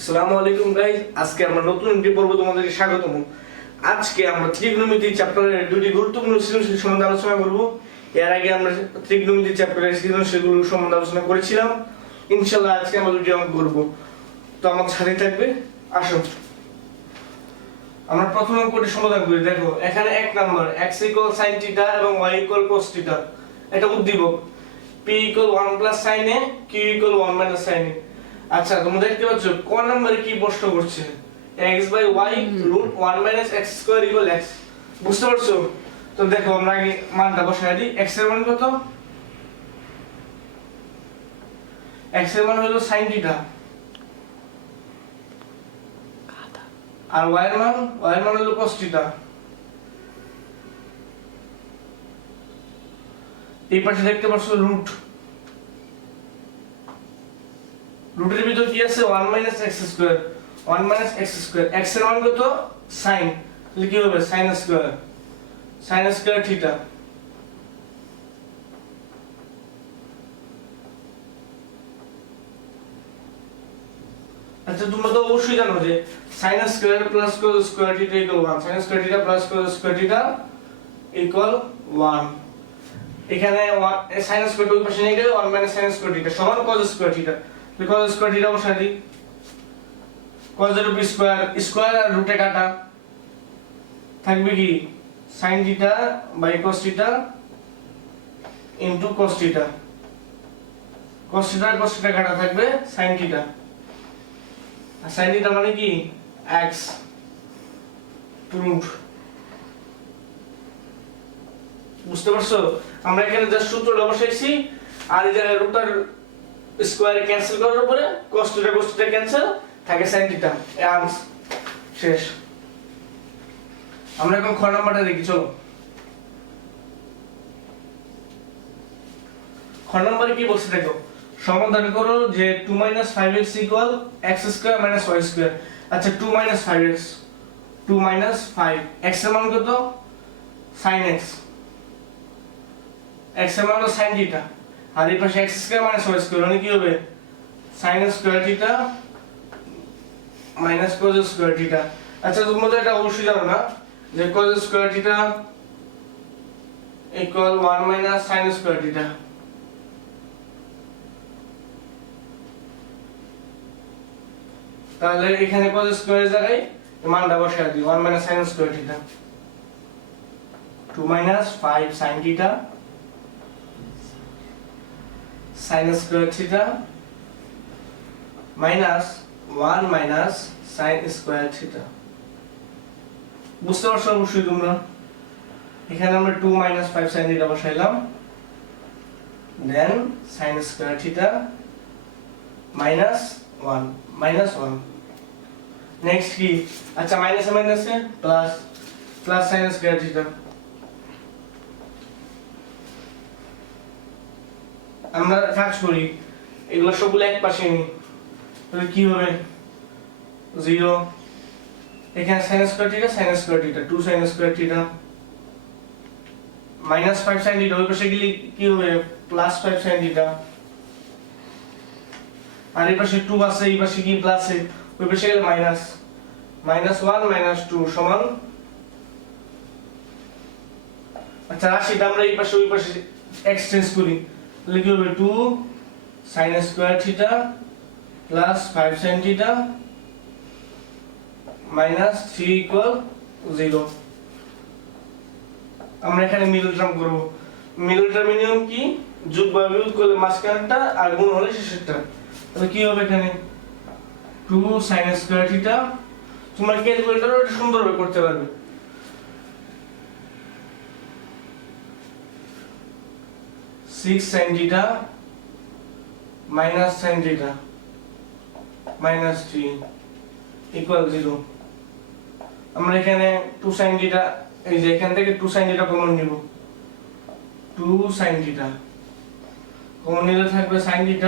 আসসালামু আলাইকুম গাইস, আজকে আমরা নতুন একটি পর্ব তোমাদেরকে স্বাগতম। আজকে আমরা ত্রিগোণমিতি চ্যাপ্টারের দুটি গুরুত্বপূর্ণ সৃজনশীল সম্বন্ধে আলোচনা করব। এর আগে আমরা ত্রিগোণমিতি চ্যাপ্টারের সৃজনশীলগুলো সম্বন্ধে আলোচনা করেছিলাম। ইনশাআল্লাহ আজকে আমরা দুটি অঙ্ক করব, তো আমাদের সাথে থাকবে। আসো আমরা প্রথম অঙ্কটি সমাধান করি। দেখো এখানে এক নাম্বার x = sin θ এবং y = cos θ, এটা উদ্দীপক। p = 1 + sin a, q = 1 - sin a। আচ্ছা, তোমরা দেখতে পাচ্ছ ক নম্বরে কি প্রশ্ন করছে, x/y √1 - x² = x। বুঝতে পারছো? তো দেখো আমরা আগে মানটা বসাই দিই। x এর মান কত? x এর মান হলো sin θ, আর y এর মান হলো cos θ। এই পাশে দেখতে পাচ্ছ রুট, রুটের ভিতর কি আছে? 1 - x², 1 - x²। x এর মান কত? sin, তাহলে কি হবে? sin² θ। আচ্ছা, তোমরা তো অবশ্যই জানো যে sin² + cos² θ = 1, sin² θ + cos² θ = 1। এখানে sin² ওই পাশে নিয়ে গেলে 1 - sin² θ সমান cos² θ। cos² θ বসাই দিই। cos এর উপর স্কয়ার আর রুটে কাটা, থাকবে কি? sin θ / cos θ * cos θ। cos θ আর cos θ কাটা, থাকবে sin θ। আর sin θ মানে কি? x root. বুঝতে পারছো? আমরা এখানে জাস্ট সূত্রটা বসাইছি, আর এই জায়গায় রুট আর স্কয়ারে ক্যান্সেল করার পরে cos θ ক্যান্সেল, থাকে sin θ। এই আনসার শেষ। আমরা এখন খ নাম্বারটা দেখি, চলো। খ নাম্বারে কি বলছে দেখো, সমাধান করো যে 2 - 5x = x² - y²। আচ্ছা, 2 - 5x, 2 - 5, x এর মান কত? sin x, x এর মান হলো sin θ, আর এই পাশে x² - y² মানে কি হবে? sin² θ - cos² θ। আচ্ছা, তোমরা তো এটা অবশ্যই জানো না যে cos² θ = 1 - sin² θ। তাহলে এখানে cos² এর জায়গায় মানটা বসাই দিই, 1 - sin² θ। 2 - 5 sin θ sin² θ minus 1 - sin² θ। বুঝতে পারছো অবশ্যই তোমরা? এখানে আমরা 2 - 5 sin θ বসাইলাম, দেন sin² θ minus 1 নেক্সট কি? আচ্ছা, মাইনাসে মাইনাসে প্লাস sin² θ। আমরা কাজ করি, এগুলো সবগুলো এক পাশে নিই, তাহলে কি হবে? 0। এখানে sin² θ 2 sin² θ minus 5 sin θ, ওই পাশে গেলে কি হবে? plus 5 sin θ। আর এই পাশে 2 আছে, এই পাশে কি প্লাস, ওই পাশে গেলে মাইনাস। -1 - 2 সমান। আচ্ছা, রাশিটা আমরা এই পাশে ওই পাশে এক্সচেঞ্জ করি, তাহলে কি হবে? 2 sin² θ plus 5 sin θ minus 3 = 0। আমরা এখানে মিডল টার্ম করব। মিডল টার্মের নিয়ম কি? যোগ বা বিয়োগ করলে মাঝখানটা আর গুণ হলে শেষেরটা। তাহলে কি হবে এখানে? 2 sin² θ, তোমরা ক্যালকুলেটরে এটা সুন্দরভাবে করতে পারবে। 6 sin θ minus sin θ minus 3 = 0। আমরা এখানে 2 sin θ, এই যে এখান থেকে 2 sin θ কমন নিব, 2 sin θ কমন নিলে থাকবে sin θ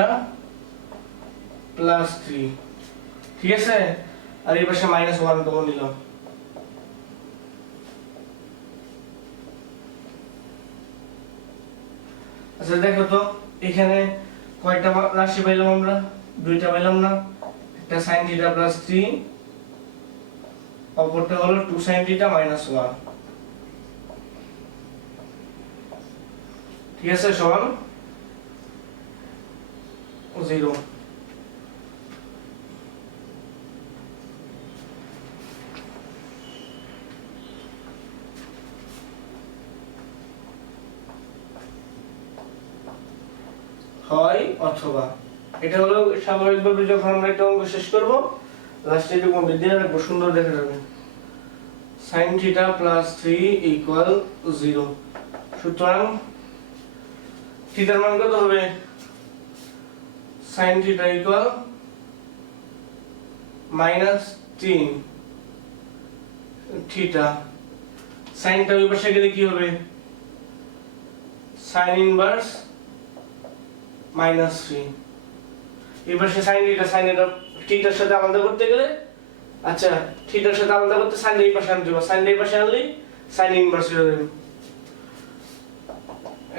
plus 3, ঠিক আছে? আর এই পাশে -1 কমন নিলাম। আচ্ছা, দেখো তো এখানে কয়টা রাশি পাইলাম আমরা? দুইটা পাইলাম না? এটা sin থিটা প্লাস 3, অপরটা হলো 2 sin থিটা মাইনাস 1। ঠিক আছে, সমান 0। হয় অথবা, এটা হলো স্বাভাবিকভাবে যখন আমরা একটা অঙ্ক শেষ করব লাস্টে এটুকু মধ্যে দিয়ে রাখবো, সুন্দর দেখা যাবে। sin theta plus 3 equal 0। সুতরাং থিটার মান কত হবে? sin theta equal minus 3 theta. সাইনটা ওই পাশে গেলে কি হবে? sin inverse minus 3। এই পাশে sin থিটা, sin এটা থিটার সাথে আলাদা করতে গেলে, আচ্ছা থিটার সাথে আলাদা করতে sin এই পাশে আনতে হবে, sin এই পাশে আনলেই sin ইনভার্স হয়ে যাবে।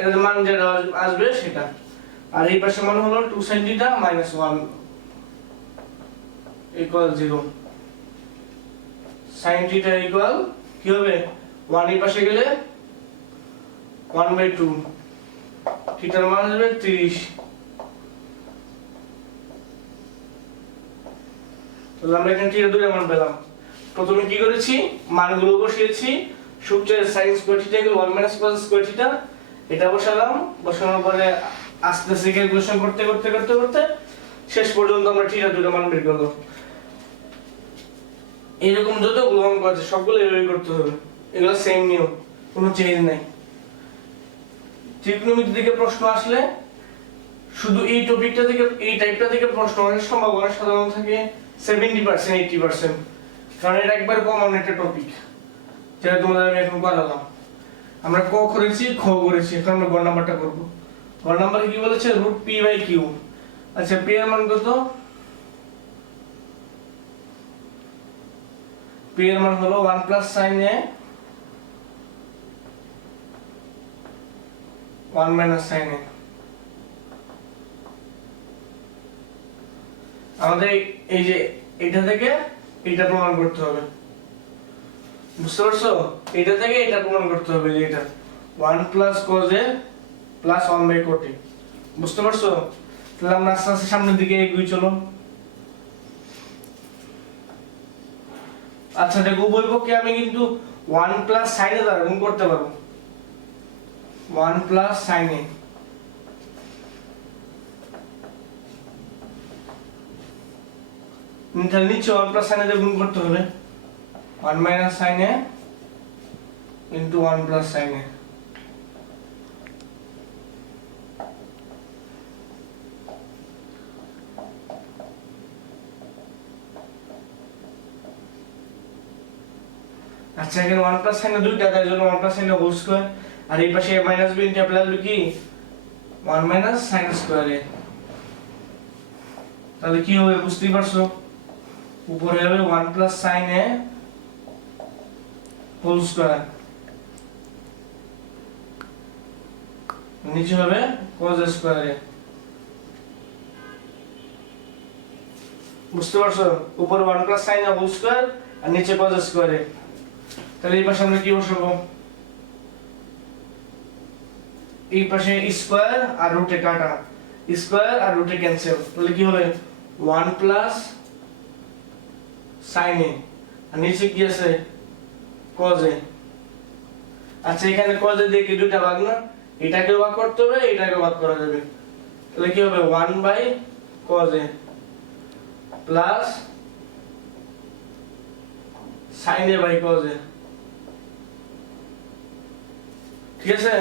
এর মান যেটা আসবে সেটা। আর এই পাশে মান হলো 2 sin theta minus 1 equal 0। sin theta equal কি হবে? 1 এই পাশে গেলে 1/2, থিটার মান আসবে 30। তাহলে আমরা এখানে থিটা দুটো মান পেলাম। প্রথমে কি করেছি? মানগুলো বসিয়েছি। সূত্রের sin square theta equal 1 cos square theta, এটা বসালাম। বসানোর পরে আস্তে আস্তে ক্যালকুলেশন করতে করতে করতে করতে শেষ পর্যন্ত আমরা থিটা দুটো মান বের করলাম। এরকম যতগুলো অঙ্ক আছে সবগুলো এভাবে করতে হবে, এগুলো সেম নিয়ম, কোনো চেঞ্জ নাই। ত্রিকোণমিতি থেকে প্রশ্ন আসলে শুধু এই টপিকটা থেকে, এই টাইপটা থেকে প্রশ্ন আসার সম্ভাবনা সাধারণত থাকে 70% 80%, কারণ এটা একবার কমন একটা টপিক যেটা তোমাদের আমি এখন করালাম। আমরা ক করেছি, খ করেছি, এখন আমরা গ নাম্বারটা করব। গ নাম্বারে কি বলেছে? √p/q। আচ্ছা p এর মান কত? p এর মান হলো 1 sin a 1 sin a। আমাদের এই যে এটা থেকে এটা প্রমাণ করতে হবে, বুঝতে পারছো? এটা থেকে এটা প্রমাণ করতে হবে যে এটা 1 cos a 1/cot a, বুঝতে পারছো? তাহলে আমরা আস্তে আস্তে সামনের দিকে এগিয়ে চলো। আচ্ছা দেখো, উভয় পক্ষে আমি কিন্তু 1 sin a দ্বারা গুণ করতে পারবো। 1 sin a, তাহলে নিচে 1 sin a দিয়ে গুণ করতে হবে। 1 sin a into 1 sin a। আচ্ছা এখানে 1 sin a দুইটা, তাই জন্য 1 sin a হোল স্কয়ার, আর এই পাশে minus B into plus B কি 1 sin স্কয়ার a। তাহলে কি হবে বুঝতেই পারছো? উপরে হবে 1 sin a হোল স্কয়ার, নিচে হবে cos a স্কয়ার a। বুঝতে পারছো? উপরে 1 sin a হোল স্কয়ার আর নিচে cos a স্কয়ার a। তাহলে এই পাশে আমরা কি বসাবো? এই পাশে স্কয়ার আর রুটে কাটা, স্কয়ার আর রুটে ক্যান্সেল, তাহলে কি হবে 1 sin a আর নিচে কি আছে cos a। আচ্ছা এখানে cos a দিয়ে কি দুটো ভাগ না, এটাকে ভাগ করতে হবে, এটাকে ভাগ করা যাবে, তাহলে কি হবে 1/cos a plus sin a/cos a। ঠিক আছে,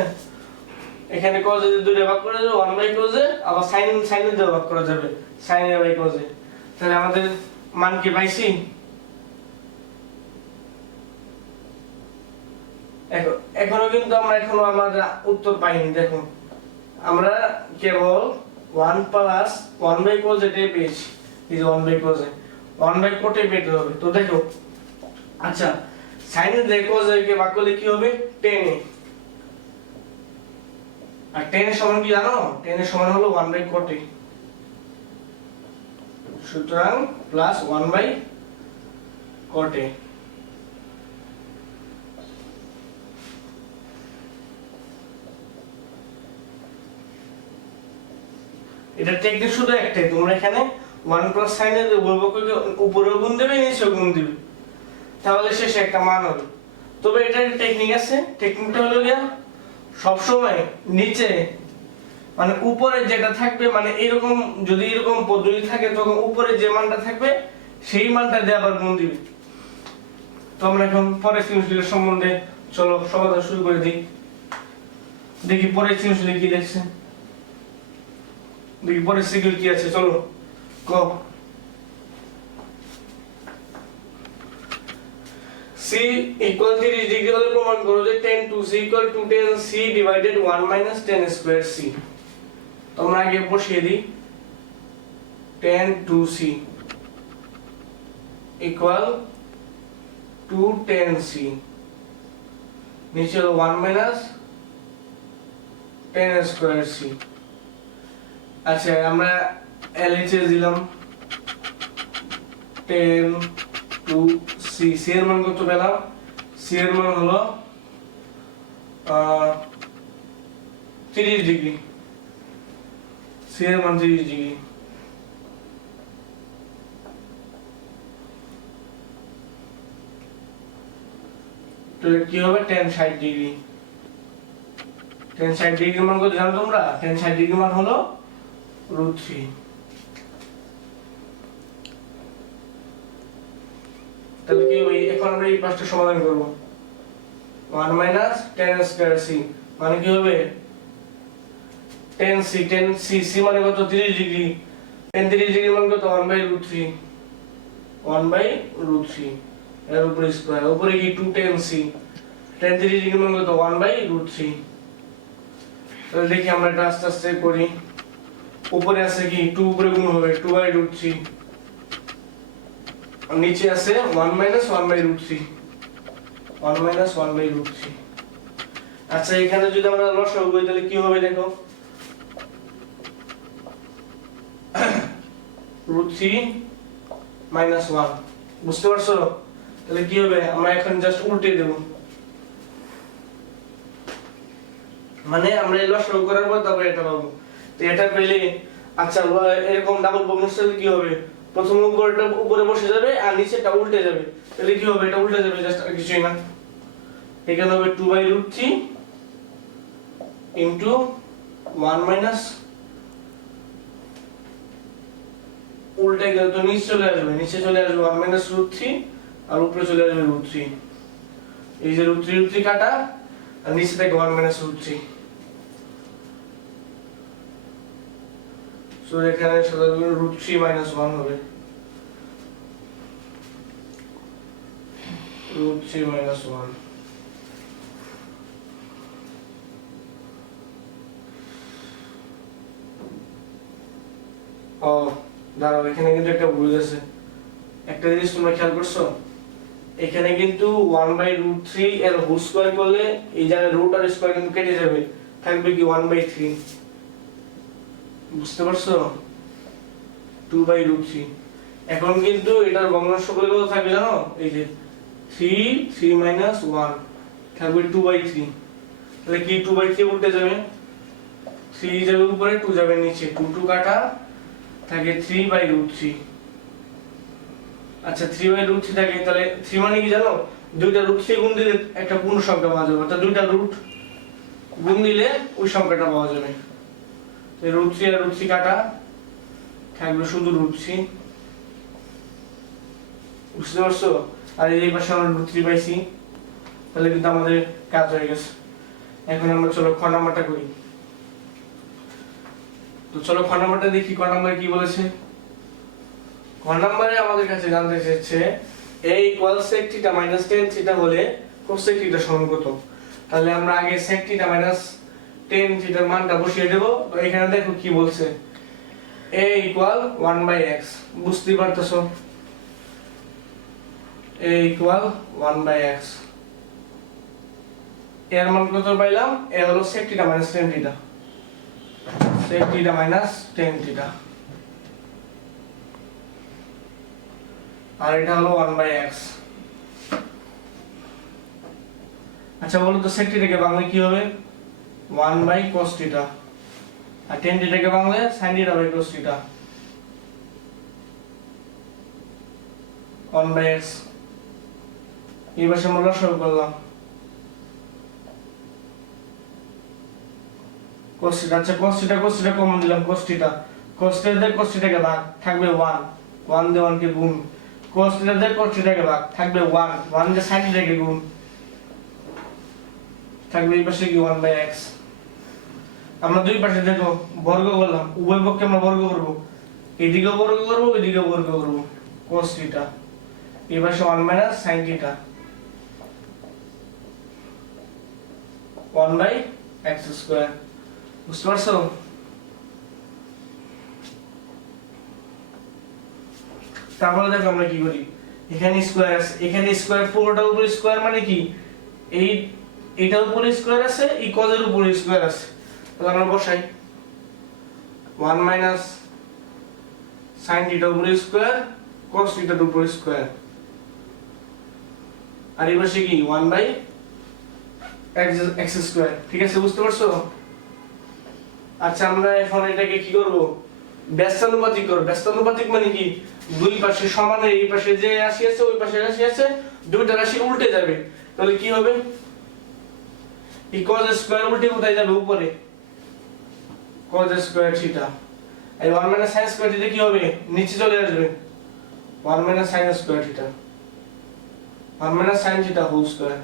এখানে cos a দিয়ে দুটো ভাগ করা যাবে 1/cos a, আবার sin a দিয়ে ভাগ করা যাবে sin a/cos a। তাহলে আমাদের মান কি পাইছি? এখনো কিন্তু আমরা আমাদের উত্তর পাইনি। দেখো আমরা কেবল 1 + 1/cos a পেয়েছি, এই যে 1/cos a 1/cot a পেতে হবে। তো দেখো, আচ্ছা sin a দিয়ে cos a কে ভাগ করলে কি হবে? tan a। আর tan এর সমান কি জানো? tan এর সমান হলো 1/cot a। সুতরাং প্লাস 1 বাই cot A। এটা টেকনিক শুধু একটাই, তোমরা এখানে 1 প্লাস সাইনের উভয়পক্ষকে উপরেও গুণ দেবে নিচেও গুণ দিবে, তাহলে শেষে একটা মান হবে। তবে এটার টেকনিক আছে, টেকনিকটা হলো গিয়া সবসময় নিচে মানে উপরে যেটা থাকবে, মানে এরকম যদি এরকম পদ্ধতি থাকে তখন উপরে যে মানটা থাকবে সেই মানটা দিয়ে আবার গুণ দিবে। তো আমরা এখন পরের সৃজনশীলের সম্বন্ধে চলো সমাধান শুরু করে দিই। দেখি পরের সৃজনশীলে কি দেখছে, দেখি পরের সৃজনশীল কি আছে, চলো ক। C equal 30 ডিগ্রি হলে প্রমাণ করো যে tan 2c equal to tan c divided 1 minus tan square c। তোমরা আগে বসিয়ে দিই, tan 2c equal to tan c, নিচে হলো 1 minus tan square c। আচ্ছা আমরা LHS দিলাম tan 2c, c এর মান কত পেলাম, c এর মান হলো 30 ডিগ্রি, c এর মান 30 ডিগ্রি। তাহলে কি হবে tan 60 ডিগ্রি, tan 60 ডিগ্রির মান কত জানো তোমরা, tan 60 ডিগ্রির মান হলো √3। তাহলে কি হবে, এখন আমরা এই পাঁচটা সমাধান করব। 1 minus tan square c মানে কি হবে tan c c মানে কত 30 ডিগ্রি, tan 30 ডিগ্রির মান কত 1 বাই √3, 1 বাই √3 এর উপরে স্কয়ার, উপরে কি 2 tan c, tan 30 ডিগ্রির মান কত 1 বাই √3। তাহলে দেখি আমরা এটা আস্তে আস্তে করি। উপরে আছে কি 2 উপরে গুণ হবে 2 বাই √3, আর নিচে আছে 1 minus 1 বাই √3, 1 minus 1 বাই √3। আচ্ছা এখানে যদি আমরা লসাগু করি তাহলে কি হবে দেখো, √3 minus 1, বুঝতে পারছো? তাহলে কি হবে, আমরা এখন জাস্ট উল্টে দেব, মানে আমরা এই লসাগু করার পর তারপর এটা পাবো। তো এটা পেলে আচ্ছা এরকম ডাবল ভগ্নাংশে কি হবে, প্রথম উপরটা উপরে বসে যাবে আর নিচেটা উল্টে যাবে, তাহলে কি হবে এটা উল্টে যাবে, জাস্ট আর কিছুই না। এখানে হবে 2 বাই √3 ইনটু 1 মাইনাস, উল্টে গেলে তো নিচে চলে আসবে, নিচে চলে আসবে 1 মাইনাস √3 আর উপরে চলে আসবে √3, এই যে √3 কাটা আর নিচে থেকে 1 মাইনাস √3। সো এখানে সাধারণত √3 minus 1 হবে, √3 minus 1। ও দাঁড়াও, এখানে কিন্তু একটা ভুল আছে, একটা জিনিস তোমরা খেয়াল করছো, এখানে কিন্তু 1 বাই √3 এর হোল স্কয়ার করলে এই জায়গায় রুট আর স্কয়ার কিন্তু কেটে যাবে, থাকবে কি 1 বাই 3, বুঝতে পারছো, 2 বাই √3। এখন কিন্তু এটার ভগ্নাংশ করলে কত থাকবে জানো, এই যে 3 minus 1 থাকবে 2 বাই 3, তাহলে কি 2 বাই 3 উল্টে যাবে, 3 যাবে উপরে 2 যাবে নিচে, 2 কাটা থাকে 3 বাই √3। আচ্ছা 3 বাই √3 থাকে, তাহলে 3 মানে কি জানো, দুইটা √3 গুণ দিলে একটা পূর্ণ সংখ্যা পাওয়া যাবে, অর্থাৎ দুইটা রুট গুণ দিলে ওই সংখ্যাটা পাওয়া যাবে। তো √3 আর √3 কাটা থাকবে শুধু √3, বুঝতে পারছো? আর এই পাশে আমরা √3 পাইছি, তাহলে কিন্তু আমাদের কাজ হয়ে গেছে। এখন আমরা চলো খ নাম্বারটা করি। তো চলো খ নাম্বারটা দেখি, খ নাম্বারে কি বলেছে। খ নাম্বারে আমাদের কাছে জানতে চাইছে a equals sec θ minus tan θ হলে cosec θ সমান কত। তাহলে আমরা আগে sec θ minus tan θ এর মানটা বসিয়ে দেব। তো এখানে দেখো কি বলছে, a equal 1 by x, বুঝতেই পারতেছো, a equal 1 by x, এর মান কত পাইলাম, a হলো sec θ minus tan θ, sec θ minus tan θ। আর এটা হলো 1/x। আচ্ছা বলো তো sec থিটাকে বাংলায় কি হবে? 1/cos theta. আর tan থিটাকে বাংলায় sin থিটা বাই cos থিটা। 1/x। এবার আমরা লসাগু করলাম cos থিটা। আচ্ছা cos থিটা কমন দিলাম, cos থিটা দিয়ে cos থিটাকে ভাগ থাকবে 1, 1 দিয়ে 1 কে গুণ। cos থিটা দিয়ে cos থিটাকে ভাগ থাকবে 1, 1 দিয়ে sin থিটাকে গুণ থাকবে এই পাশে কি 1/x। আমরা দুই পাশে দেখো বর্গ করলাম, উভয় পক্ষে আমরা বর্গ করব, এদিকেও বর্গ করব ওইদিকেও বর্গ করব। cos থিটা এই পাশে 1 - sin থিটা 1/x স্কয়ার। বুঝতে পারছো? তারপরে দেখো আমরা কি করি, এখানে স্কয়ার আছে, এখানে স্কয়ার, পুরোটার উপরে স্কয়ার মানে কি এই এটার উপরে স্কয়ার আছে, এই কজের উপরে স্কয়ার আছে, তাহলে আমরা বসাই 1 - sin থিটার উপরে স্কয়ার cos থিটার উপরে স্কয়ার। আর এই পাশে কি 1/x স্কয়ার। ঠিক আছে, বুঝতে পারছো? আচ্ছা আমরা এখন এটাকে কি করব, ব্যস্তানুপাতিক করব। ব্যস্তানুপাতিক মানে কি দুই পাশে সমান, এই পাশে যে রাশি আছে ওই পাশে রাশি আছে, দুইটা রাশি উল্টে যাবে, তাহলে কি হবে এই cos স্কয়ার উল্টে কোথায় যাবে? উপরে cos স্কয়ার থিটা। এই 1 - sin স্কয়ার থিটা কি হবে? নিচে চলে আসবে 1 - sin square theta, 1 - sin theta whole square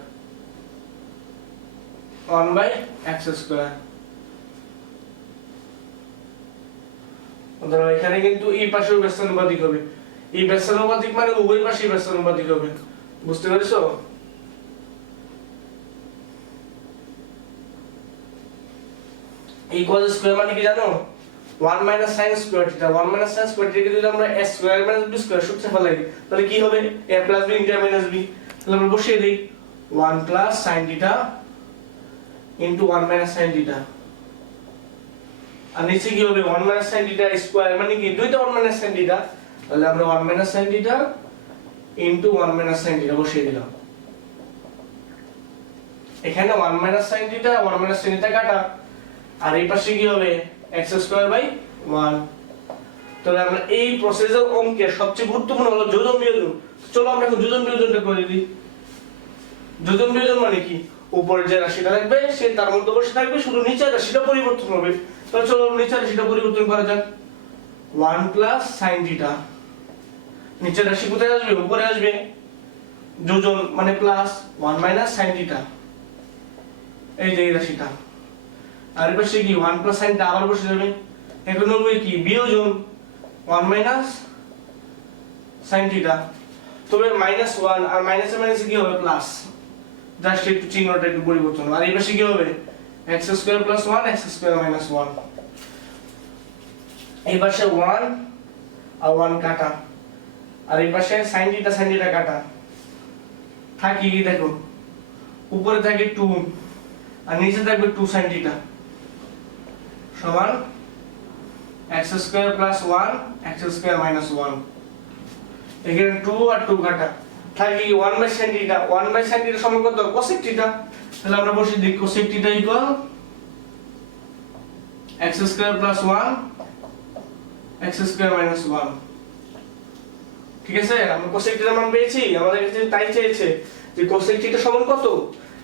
1/x square. ধরো এখানে কিন্তু এই পাশেও ব্যস্তানুপাতিক হবে, এই ব্যস্তানুপাতিক মানে উভয় পাশেই ব্যস্তানুপাতিক হবে। বুঝতে পেরেছো? এই cos স্কয়ার মানে কি জানো? 1 - sin square theta. 1 - sin square থিটাকে যদি আমরা a স্কয়ার - b স্কয়ার সূত্রে ফেলাই তাহলে কি হবে? a + b * a - b। তাহলে আমরা বসিয়ে দেই 1 + sin থিটা * 1 - sin থিটা। আর নিচে কি হবে 1 - sin থিটা স্কয়ার মানে কি দুইটা 1 - sin থিটা, তাহলে আমরা 1 - sin থিটা * 1 - sin থিটা বসিয়ে দিলাম। এখানে 1 - sin থিটা 1 - sin থিটা কাটা, আর এই পাশে কি হবে x²/1। তাহলে আমরা এই প্রসেসের অঙ্কের সবচেয়ে গুরুত্বপূর্ণ হলো যোজন বিয়োজন। চলো আমরা এখন যোজন বিয়োজনটা করে দিই। যোজন বিয়োজন মানে কি উপরে যে রাশিটা থাকবে সে তার মধ্যে বসে থাকবে, শুধু নিচের রাশিটা পরিবর্তন হবে। তাহলে চলো নিচের রাশিটা পরিবর্তন করা যাক। 1 + sin থিটা, নিচের রাশি কোথায় আসবে? উপরে আসবে, যোজন মানে প্লাস 1 - sin থিটা, এই যে এই রাশিটা। আর এর পাশে কি 1 + sin টা আবার বসে যাবে, এখন হবে কি বিয়োজন 1 - sin থিটা। তবে -1 আর মাইনাসে মাইনাসে কি হবে প্লাস, জাস্ট একটু চিহ্নটা একটু পরিবর্তন। আর এই পাশে কি হবে x² + 1 x² - 1। এই পাশে 1 আর 1 কাটা, আর এই পাশে sin থিটা কাটা, থাকি কি দেখো উপরে থাকে 2 আর নিচে থাকবে 2 sin থিটা সমান x² + 1 x² - 1। এখানে 2 আর 2 কাটা, থাকি 1/sin থিটা। 1/sin থিটা সমান কত? cosec theta. তাহলে আমরা বসিয়ে দিই cosec থিটা = x² + 1 x² - 1। ঠিক আছে, আমরা cosec থিটার মান পেয়েছি, আমাদের কাছে তাই চেয়েছে যে cosec থিটা সমান কত,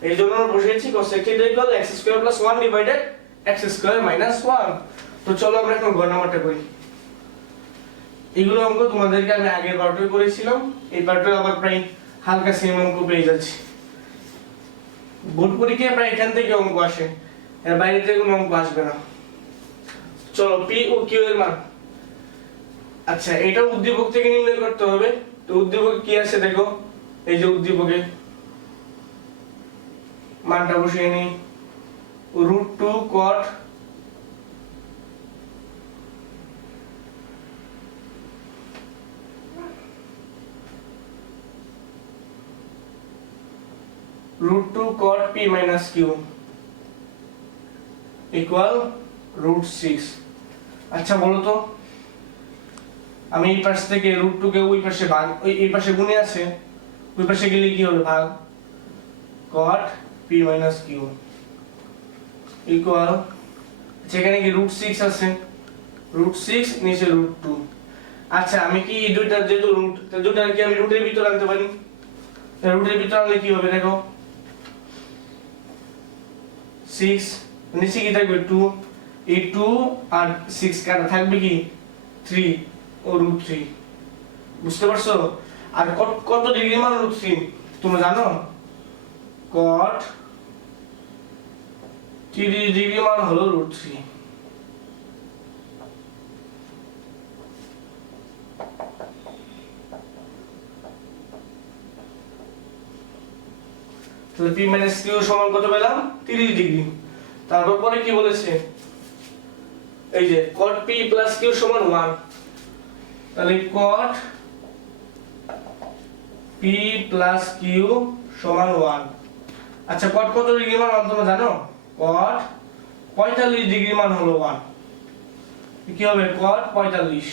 এই জন্য আমরা বসিয়েছি cosec থিটা = x² + 1 / x² - 1। তো চলো আমরা এখন ঘর নাম্বারটা করি। এগুলো অঙ্ক তোমাদেরকে আমি আগের পার্টে করেছিলাম, এই পার্টে আবার প্রায় হালকা সেম অঙ্ক পেয়ে যাচ্ছি। বোর্ড পরীক্ষায় প্রায় এখান থেকে অঙ্ক আসে, এর বাইরে থেকে কোনো অঙ্ক আসবে না। চলো পি ও কিউ এর মান। আচ্ছা এটা উদ্দীপক থেকে নির্ণয় করতে হবে। তো উদ্দীপকে কি আছে দেখো, এই যে উদ্দীপকে মানটা বসিয়ে নিই √2 cot √2 cot p - q = √6। আচ্ছা বলো তো আমি এই পাশ থেকে √2 কে ওই পাশে ভাগ এই পাশে গুণে আছে, ওই পাশে গেলে কি হবে ভাগ cot p - q ইকুয়াল, সেখানে কি √6 আছে, √6 নিচে √2। আচ্ছা আমি কি দুইটা যেহেতু রুট, দুইটা কি আমি রুটের ভিতর আনতে পারি? রুটের ভিতর আনলে কি হবে দেখো, 6 নিচে কি থাকবে 2, এই 2 আর 6 কাটা থাকবে কি 3 ও √3। বুঝতে পারছো? আর কত ডিগ্রি মান √3 তোমরা জানো? cot 30 ডিগ্রি মান হলো √3। তাহলে p - q সমান কত পেলাম 30 ডিগ্রি। তারপর পরে কি বলেছে, এই যে cot p + q সমান 1, তাহলে cot p + q সমান 1। আচ্ছা cot কত ডিগ্রি মান তোমরা জানো? cot 45 ডিগ্রি মান হলো 1। কি হবে cot 45,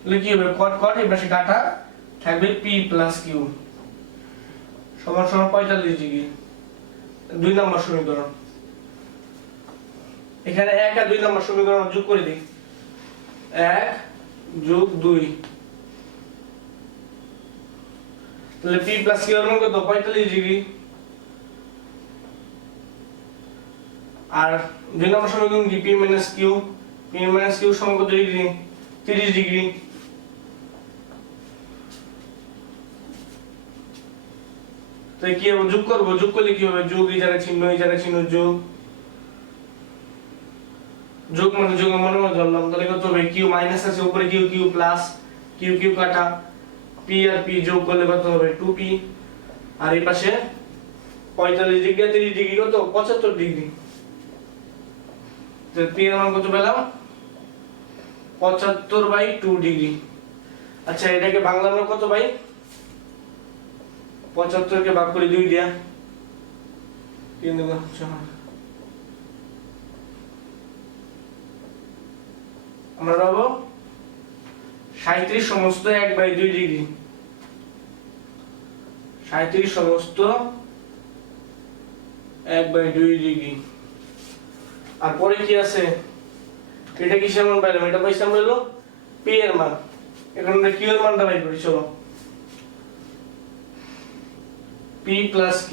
তাহলে কি হবে cot এই পাশে কাটা থাকবে p + q সমান 45 ডিগ্রি। 2 নম্বর সমীকরণ, এখানে 1 আর 2 নম্বর সমীকরণ যোগ করে দিই, 1 + 2, তাহলে p + q এর মান কত 45 ডিগ্রি। আর 2 নম্বর সমীকরণ কি p - q সমান কত ডিগ্রি 30 ডিগ্রি। তো কি হবে যোগ করব, যোগ করলে কি হবে যোগ, এই জায়গায় চিহ্ন এই জায়গায় চিহ্ন, যোগ যোগ মানে যোগ মনে মনে ধরলাম, তাহলে কত হবে q মাইনাস আছে উপরে q প্লাস q কাটা p আর p যোগ করলে কত হবে 2p, আর এই পাশে 45 ডিগ্রি 30 ডিগ্রি কত 75 ডিগ্রি। তো p এর মান কত পেলাম 75/2 ডিগ্রি। আচ্ছা এটাকে বাংলা আমরা কত পাই, 75 কে ভাগ করে 2 দিয়া 3 দুগুণ 6, আমরা পাবো 37 সমস্ত 1/2 ডিগ্রি, 37 সমস্ত 1/2 ডিগ্রি। আর পরে কি আছে, এটা কিসের মান পাইলাম, এটা পাইছিলাম হলো p এর মান, এখন আমরা q এর মানটা বের করি। চলো p + q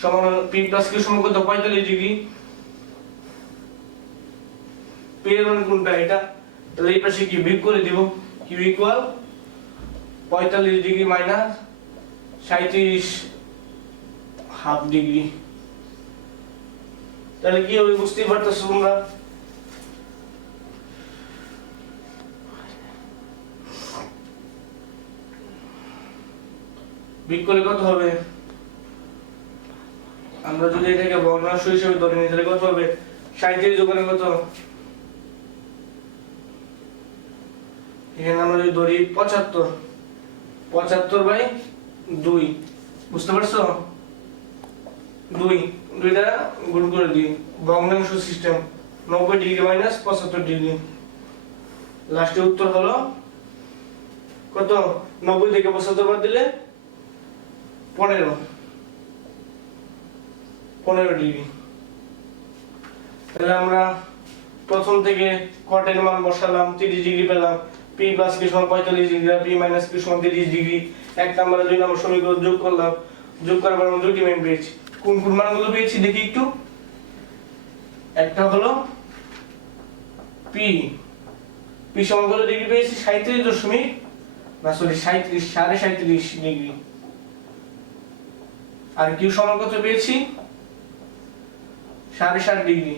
সমান, p + q সমান কত 45 ডিগ্রি, p এর মান কোনটা এটা, তাহলে এই পাশে কি বিয়োগ করে দিব, q = 45 degree minus 37 half degree. তাহলে কি হবে বুঝতেই পারতেছো তোমরা, বিয়োগ করলে কত হবে, আমরা যদি এটাকে ভগ্নাংশ হিসেবে ধরে নিই তাহলে কত হবে 37 যোগ করে কত, এখানে আমরা যদি ধরি 75/2, বুঝতে পারছো, 2টা গুণ করে দিই, ভগ্নাংশ সিস্টেম 90 ডিগ্রি মাইনাস 75 ডিগ্রি, লাস্টে উত্তর হলো কত 90 থেকে 75 বাদ দিলে 15 ডিগ্রি। তাহলে আমরা প্রথম থেকে cot এর মান বসালাম 30 ডিগ্রি পেলাম, p + q সমান 45 ডিগ্রি, p - q সমান 30 ডিগ্রি। এক নম্বরে 2 নম্বর সমীকরণ যোগ করলাম, যোগ করার পর আমরা দুটি মান পেয়েছি। কোন কোন মানগুলো পেয়েছি দেখি একটু, একটা হলো p সমান কত ডিগ্রি পেয়েছি 37.37 ডিগ্রি, আর q সমান কত পেয়েছি 60.5 ডিগ্রি।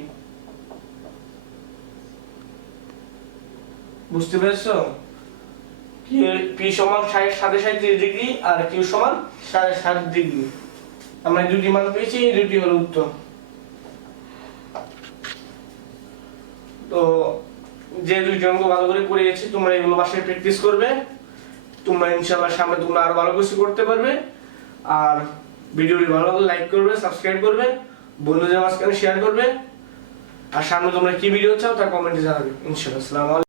বুঝতে পেরেছো, p সমান 67 ডিগ্রি আর q সমান 60.5 ডিগ্রি। আমরা দুটি মান পেয়েছি, এই দুটি হলো উত্তর। তো যে দুইটি অঙ্ক ভালো করে করিয়েছি, তোমরা এগুলো বাসায় প্র্যাকটিস করবে, তোমরা ইনশাআল্লাহ সামনে তোমরা আরো ভালো কিছু করতে পারবে। আর ভিডিওটি ভালো লাগলে লাইক করবে, সাবস্ক্রাইব করবে, বন্ধুদের মাঝখানে শেয়ার করবে, আর সামনে তোমরা কি ভিডিও চাও তা কমেন্টে জানাবে ইনশাআল্লাহ। আসসালামু আলাইকুম।